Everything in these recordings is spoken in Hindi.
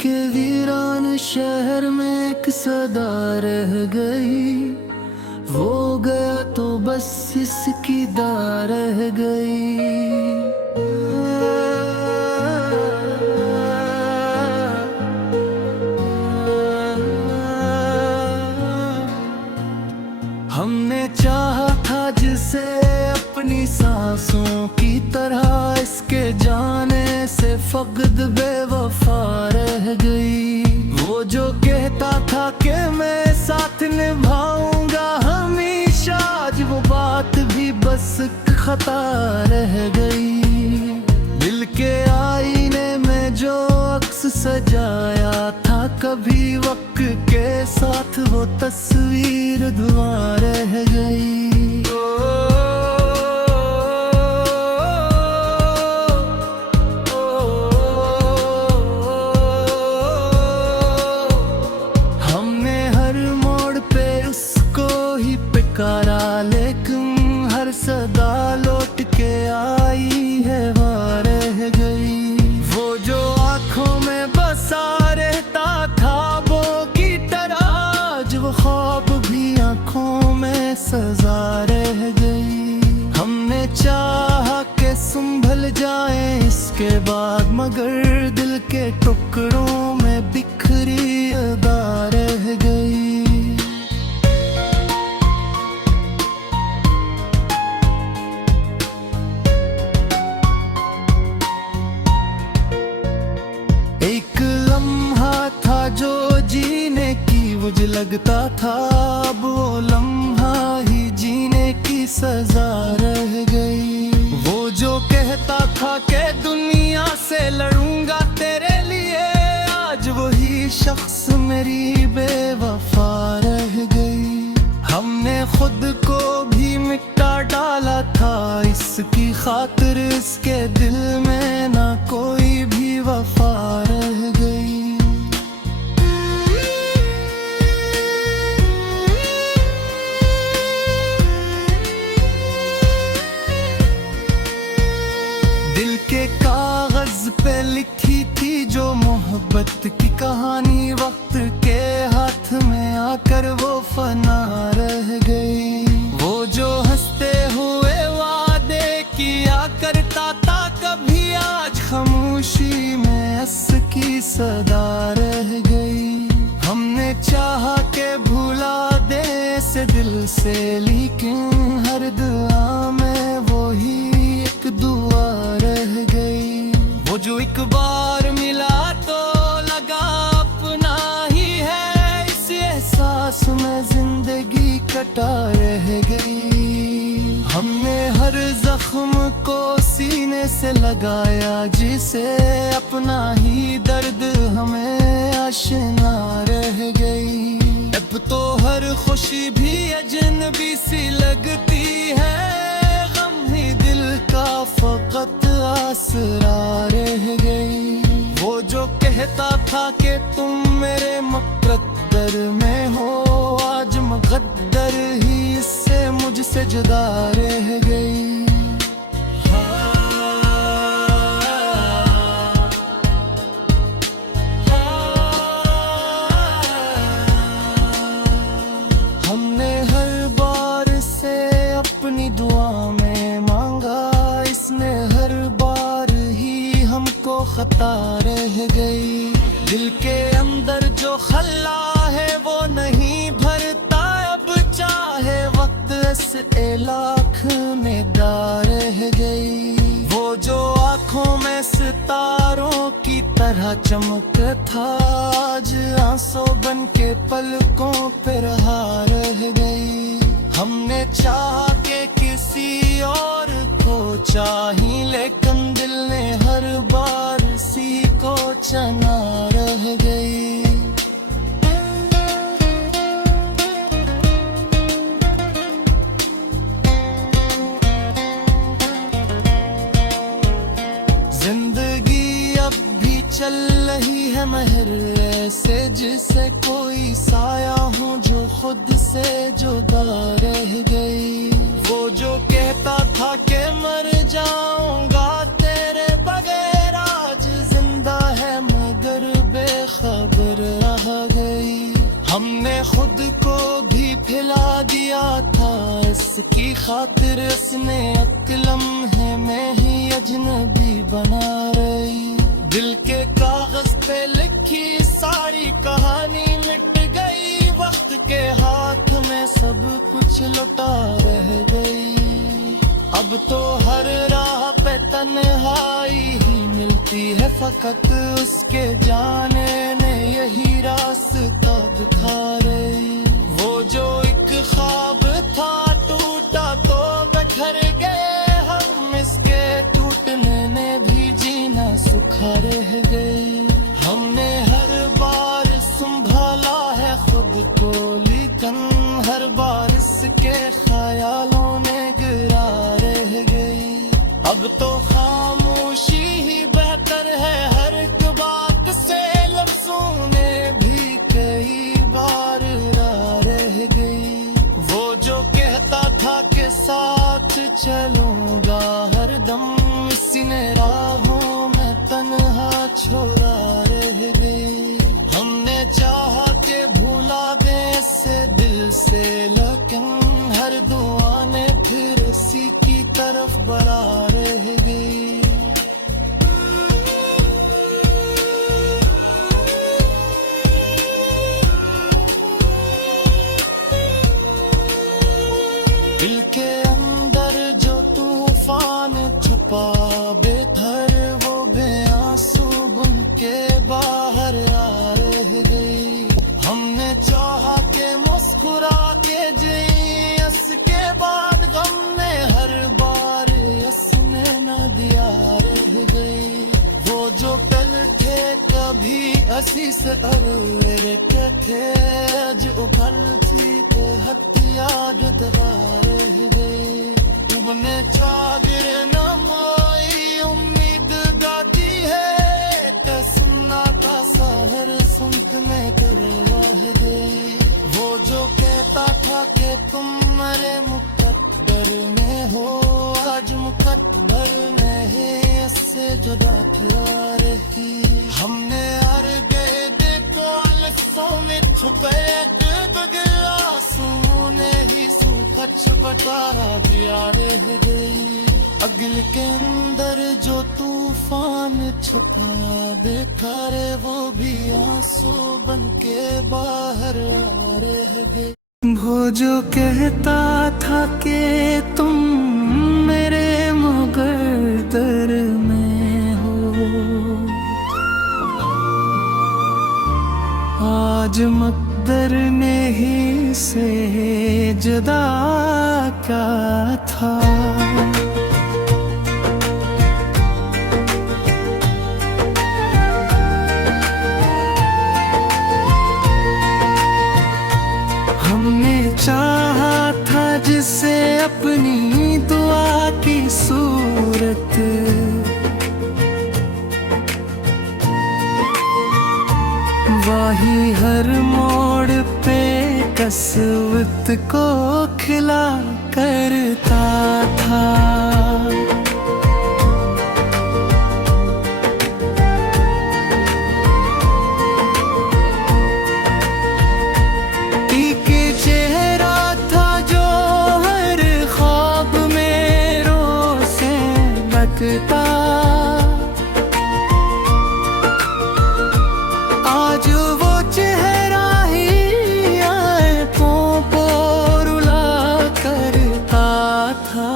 के वीरान शहर में एक सदा रह गई, वो गया तो बस इसकी दा रह गई। हमने चाहा था जिसे अपनी सांसों की तरह, इसके जाने से फकद बेवफा रह गई। वो जो कहता था कि मैं साथ निभाऊंगा हमेशा, आज वो बात भी बस खता रह गई। दिल के आईने में जो अक्स सजाया था कभी वक्त के साथ, वो तस्वीर धुआं रह गई। हमने हर मोड़ पे उसको ही पुकारा, लेकिन हर सदा लौट के आई है वहाँ रह गई। वो जो आँखों में बसा रहता था वो की तरह, आज वो ख्वाब भी आँखों में सजा रह गई। हमने चाहा कि संभल जाए इसके बाद, मगर दिल के टुकड़ों में बिखरी अदा रह गई। एक लम्हा था जो जीने की मुझे लगता था, अब वो लम्हा ही जीने की सजा रह गई। वो जो कहता था कि दुनिया से लड़ूंगा तेरे लिए, आज वही शख्स मेरी बेवफा रह गई। हमने खुद को भी मिटा डाला था इसकी खातिर, इसके दिल में ना कोई भी वफा रह गई। दिल के कागज पे लिखी थी जो मोहब्बत की कहानी, वक्त के हाथ में आकर वो फना रह गई। वो जो हंसते हुए वादे किया करता था कभी, आज खामोशी में अस की सदा रह गई। हमने चाहा के भुला दे से दिल से, लेकिन हर दुआ में वो ही एक दुआ रह गई। वो जो एक बार मिला तो लगा अपना ही है, इस एहसास में जिंदगी कटा रह गई। हमने हर जख्म को सीने से लगाया, जिसे अपना ही दर्द हमें आशना रह गई। अब तो हर खुशी भी अजनबी सी लगती है, गम ही दिल का फकत आसरा रह गई। वो जो कहता था कि तुम मेरे मुक़द्दर में हो, आज मुक़द्दर ही इससे मुझसे जुदा रह गई। हमने हर बार से अपनी दुआ में मांगा, इसने हर बार ही हमको खता रह गई। दिल के अंदर जो खल्ला है वो नहीं भरता, अब चाहे वक्त से लाख में दा रह गई। वो जो आँखों में सितारों की तरह चमक था, आज आंसू बन के पलकों पे रहा रह गई। हमने चाहा के किसी और को चाही, लेकिन दिल ने हर बार सी को चना रह गई। जिंदगी अब भी चल रही है महर ऐसे, जिसे कोई साया हो जो खुद से जुदा रह गई। वो जो कहता था कि मर जाऊंगा तेरे बगैर, आज जिंदा है मगर बेखबर खुद को भी फैला दिया था, इसकी खातिर उसने अक्लम है मैं ही अजनबी बना रही। दिल के कागज पे लिखी सारी कहानी मिट गई, वक्त के हाथ में सब कुछ लुटा रह गई। अब तो हर राह पे तन्हाई ही मिलती है, फकत उसके जाने ने यही रास्ता दिखा रही। वो जो एक ख्वाब था टूटा तो बिखर गए हम, इसके टूटने ने भी जीना सुखा रह गई। हमने हर बार संभाला है खुद को, लेकिन हर बार इसके ख्यालों ने गिरा रह गई। अब तो खामोशी ही बेहतर है, हर एक बात से लफ्जों ने भी कई बार रह गई। वो जो कहता था कि साथ चलूंगा हरदम, इसी ने राहों में तन्हा छोड़ा रह गई। हमने चाहा के भूला दे से दिल से, लेकिन हर दुआ ने फिर इसी की तरफ बढ़ा रह गई। दिल के अंदर जो तूफान छपा बेघर, वो बेआंसू बन के बाहर आ रह गई। हमने चाहा के मुस्कुरा के जी, इसके बाद गम ने हर बार इसने न दिया रह गई। वो जो पल थे कभी हंसी से अरे के थे, जो पल थी के हथियार दबा रह गई। तुमने चादर न मोई उम्मीद गाती है, सुनना था सहर सुनत में कर रह गई। वो जो कहता था कि तुम मेरे मुकद्दर में हो, आज मुकद्दर में है इससे जुदा था रही। हमने हर गए देखो आलसों में छुपे ने ही सूखच बता दिया रह गई। अगल के अंदर जो तूफान छुपा देखा रे, वो भी आंसू बन के बाहर आ रह गए। वो जो कहता था कि तुम मेरे मुकद्दर में हो, आज मुकद्दर ने ही से जुदा क्या था। हमने चाहा था जिसे अपनी दुआ की सूरत, वही हर मोड़ पे कसवत को खिला करता था। एक चेहरा था जो हर ख्वाब में रोसे लगता, आज वो चेहरा ही आंखों को रुला करता था।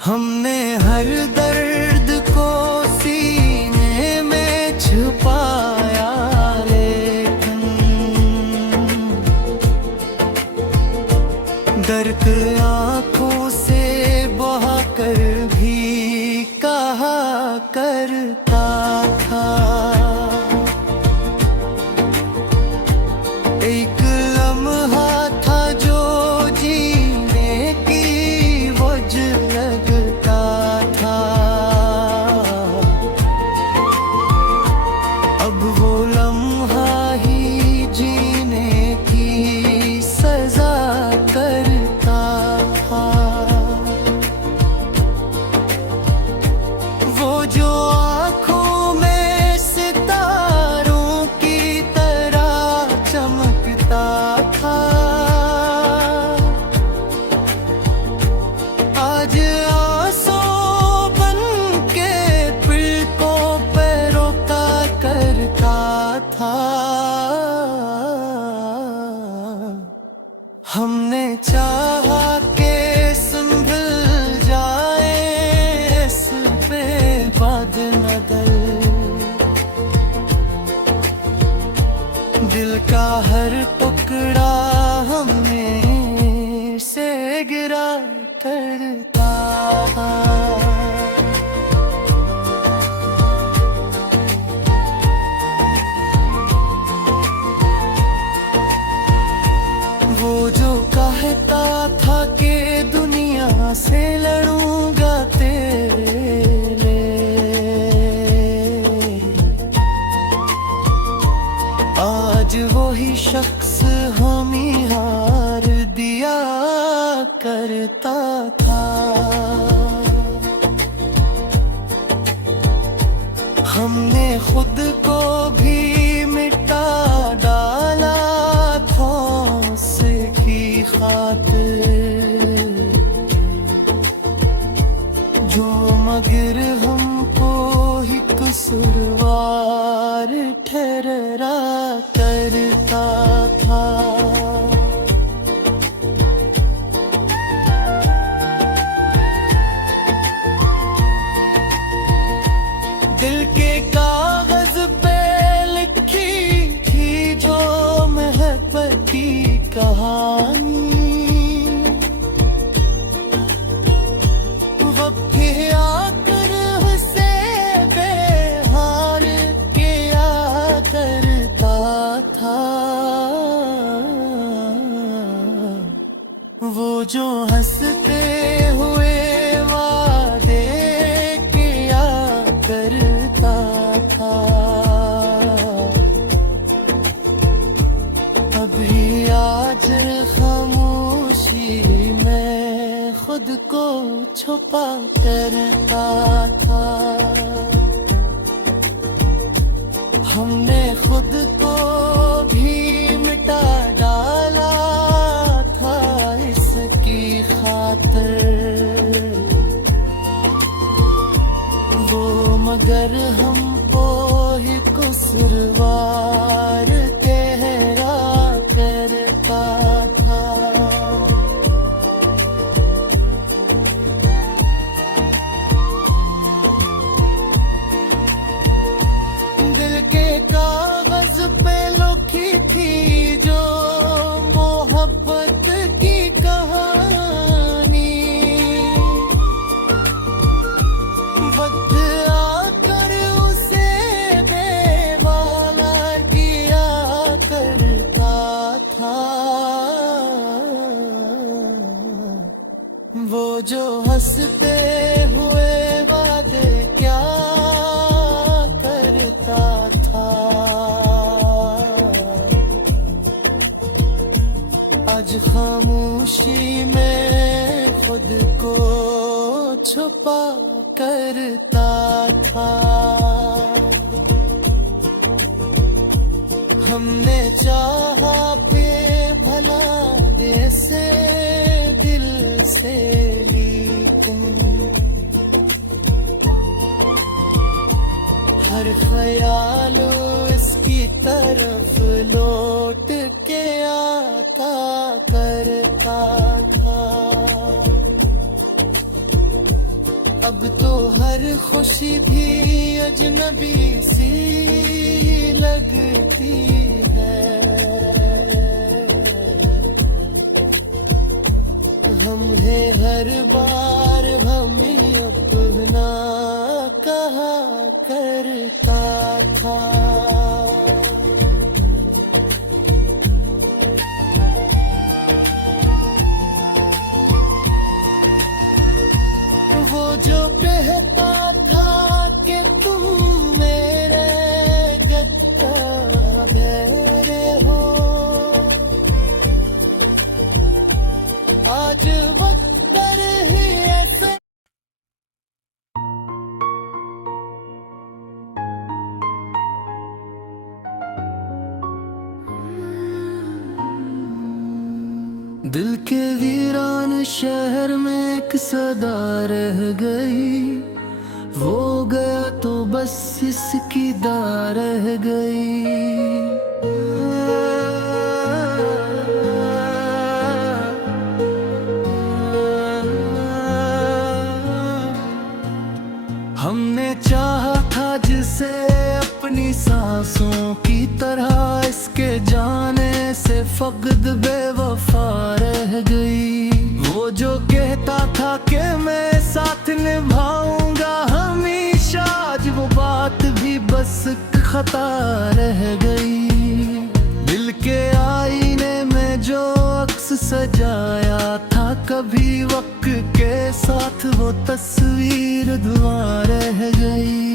हमने हर दर्द को सीने में छुपाया, लेकिन दर्द आंखों से बहाकर भी कहा करता था। एक लम्हा था जो जीने की वजह लगता था, अब वो लम्हा ही जीने की सजा करता था। वो जो आँखों में सितारों की तरह चमकता था, आज आंसू बन के पलकों पे रोका करता था। हमने चाहा के संभल जाए इस बेबाद नदर, दिल का हर टुकड़ा हमने से गिरा करता था। वो जो कहता था कि दुनिया से लड़ूंगा तेरे लिए, आज वही शख्स हमें हार दिया करता था। हमने खुद को भी मिटा डाला था उसकी खातिर, जो मगर हमको ही कसूरवार ठहरा करता था। दिल के कागज पे लिखी थी जो मोहब्बत की कहानी, वक्त आकर उसे बेहार किया करता था। वो जो हंसते हुए वादे किया करता था, अभी आज खामोशी में खुद को छुपा करता था। हमने खुद को भी मिटा डाला था इसकी खातिर, वो मगर हमको ही कसूरवार ठहरा करता था। दिल के कागज पे लिखी थी जो मोहब्बत की कहानी, वक्त आकर उसे बेवाला किया करता था। वो जो हंसते हुए वादे क्या करता था, आज खामोशी में खुद को छुपा करता था। हमने चाहा पे भला दे से दिल से, लेकिन हर ख्याल इसकी तरफ लौट के आता करता था। अब तो हर खुशी भी अजनबी सी लगती है। हमने हर बार हमें अपना कहा करता था। वो जो कहता था कि तुम मेरे गद्दार हो, आज वक्त पर ही ऐसे दिल के वीरान शहर में एक सदा रह गई, वो गया तो बस इसकी दा रह गई। हमने चाहा था जिसे अपनी सांसों की तरह, इसके जाने से फकद बेवफा रह गई। वो जो कहता था कि मैं साथ निभाऊंगा हमेशा, आज वो बात भी बस खता रह गई। दिल के आईने में जो अक्स सजाया था कभी वक्त के साथ, वो तस्वीर धुआं रह गई।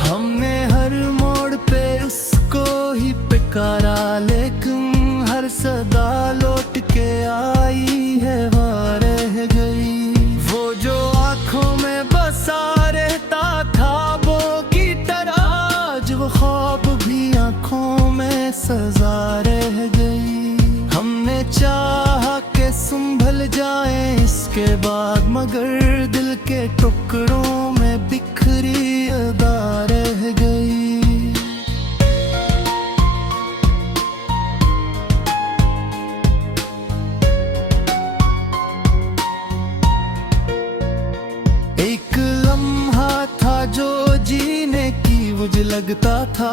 हमने हर मोड़ पे उसको ही पुकारा, लेकिन हर सदा लौट के आई है वहाँ रह गई। वो जो आँखों में बसा रहता था वो की तरह, आज वो ख्वाब भी आँखों में सजा रह गई। हमने चाहा कि संभल जाए इसके बाद, मगर दिल के टुकड़ों में बिखरी अदा रह गई। एक लम्हा था जो जीने की मुझे लगता था,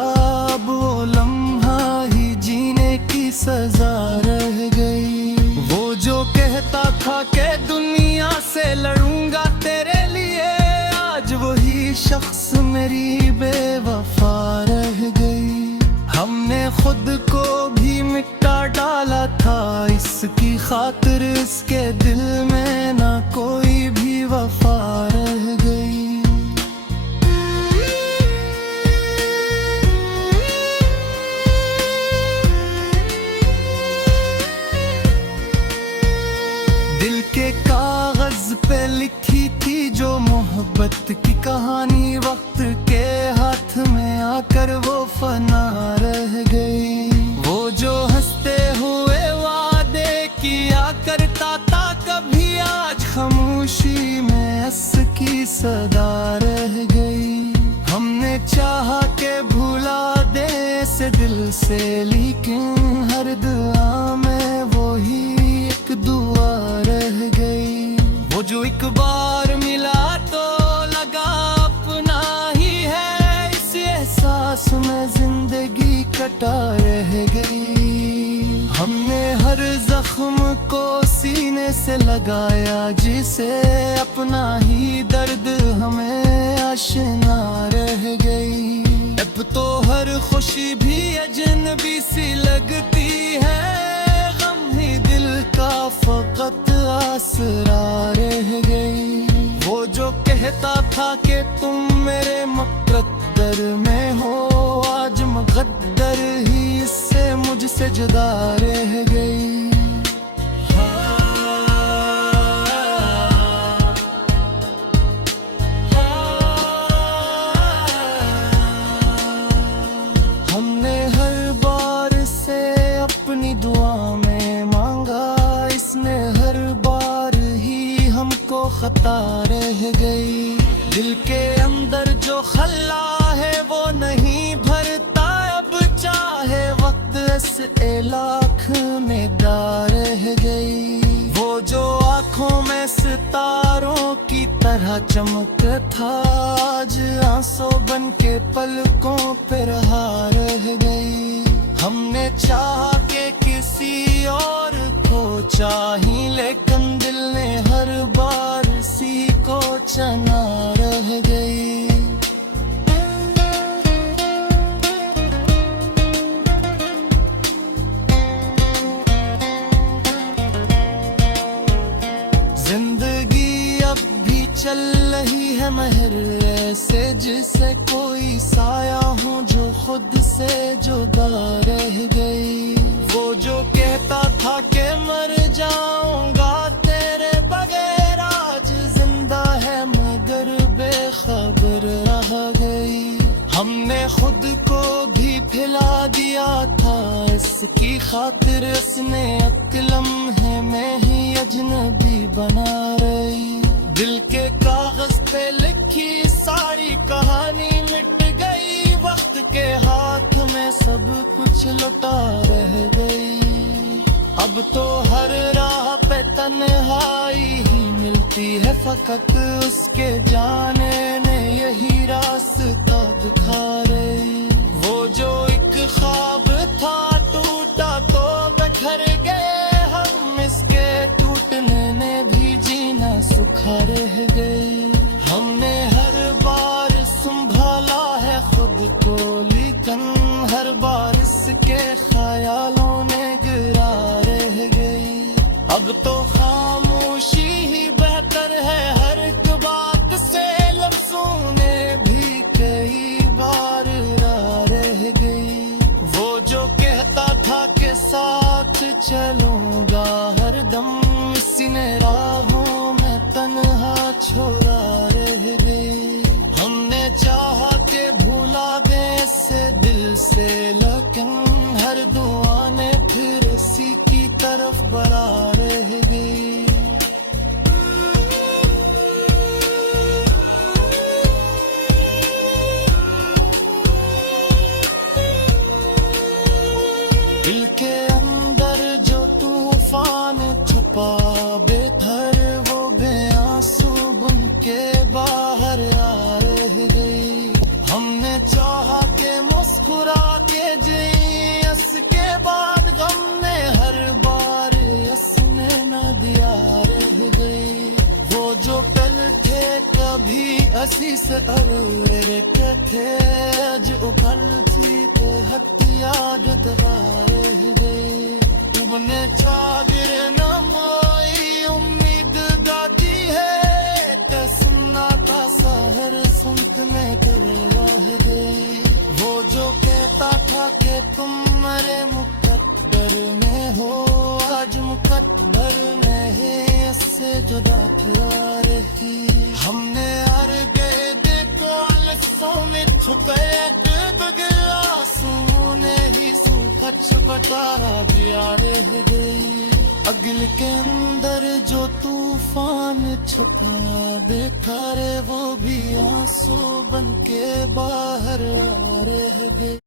अब वो लम्हा ही जीने की सजा रह गई। वो जो कहता था कि दुनिया से लड़ूंगा तेरे लिए, आज वही शख्स मेरी बेवफा रह गई। हमने खुद को भी मिटा डाला था इसकी खातिर, इसके दिल में ना कोई भी वफा रह गई। दिल के कागज पे लिखी थी जो मोहब्बत की कहानी, वक्त के हाथ में आकर वो फना रह गई। वो जो हंसते हुए वादे किया करता था कभी, आज खामोशी में हंस की सदा रह गई। हमने चाहा के भुला दे से दिल से, लेकिन हर दुआ में वो ही एक दुआ रह गई। वो जो एक बार मिला तो लगा अपना ही है, इस एहसास में जिंदगी कटा रह गई। हमने हर जख्म को सीने से लगाया, जिसे अपना ही दर्द हमें आशना रह गई। अब तो हर खुशी भी अजनबी सी लगती है, गम ही दिल का फकत आसरा रह गई। वो जो कहता था कि तुम मेरे मुक़द्दर में हो, आज मुक़द्दर ही इससे मुझसे जुदा रह गई। हमने हर बार से अपनी दुआ में मांगा, इसने हर बार ही हमको खता रह गई। दिल के अंदर जो खल्ला है वो नहीं भरता, अब लाख में दार रह गई। वो जो आंखों में सितारों की तरह चमक था, आज आंसू बन के पलकों पे रहा रह गई। हमने चाहा के किसी और को चाही, लेकिन दिल ने हर बार सी को चना रह गई। जिंदगी अब भी चल रही है महर ऐसे, जिसे कोई साया हो जो खुद से जुदा रह गई। वो जो कहता था कि मर जाऊंगा तेरे बगैर, आज जिंदा है मगर बेखबर रह गई। हमने खुद को भी फिला दिया था इसकी खातिर, इसने अक्लम है मैं ही अजनबी बना रही। दिल के कागज पे लिखी सारी कहानी मिट गई, वक्त के हाथ में सब कुछ लुटा रह गई। अब तो हर राह पे तन्हाई ही मिलती है, फकत उसके जाने ने यही रास्ता दिखा रही। वो जो एक ख्वाब था टूटा तो बिखर गए हम, इसके टूटने ने भी जीना सुखा रह गई। हमने हर बार संभाला है खुद को, लेकिन हर बार इसके ख्यालों ने गिरा रह गई। अब तो खामोशी ही बेहतर है हर एक बात से, लफ्जों ने भी कई बार रह गई। वो जो कहता था के साथ चलूंगा हरदम, इसी ने राहों में तन्हा छोड़ा रह गई। हमने चाहा के भूला दे से दिल से, लेकिन हर दुआ ने फिर इसी की तरफ बढ़ा रह गई। दिल के अंदर जो तूफान छुपा बेघर, वो बेआंसू बुन के बाहर आ रह गई। हमने चाहा के मुस्कुरा के जी, यस के बाद गम ने हर बार यस ने न दिया रह गई। वो जो कल थे कभी असी से अरे थे, आज उखल थी तो हक याद दबा रह गई। तुमने चादर न मोई उम्मीद दाती है, ते सुनना था सहर सुनत में कर रह गई। वो जो कहता था कि तुम मरे मुकद्दर में हो, आज मुकद्दर में है इससे जुदा करा रही। हमने हर गए देखो आलसों में छुपे बगला, सोने ही सूखच बता दिया रह गई। अगल के अंदर जो तूफान छुपा देखा रे, वो भी आंसू बन के बाहर आ रह गए।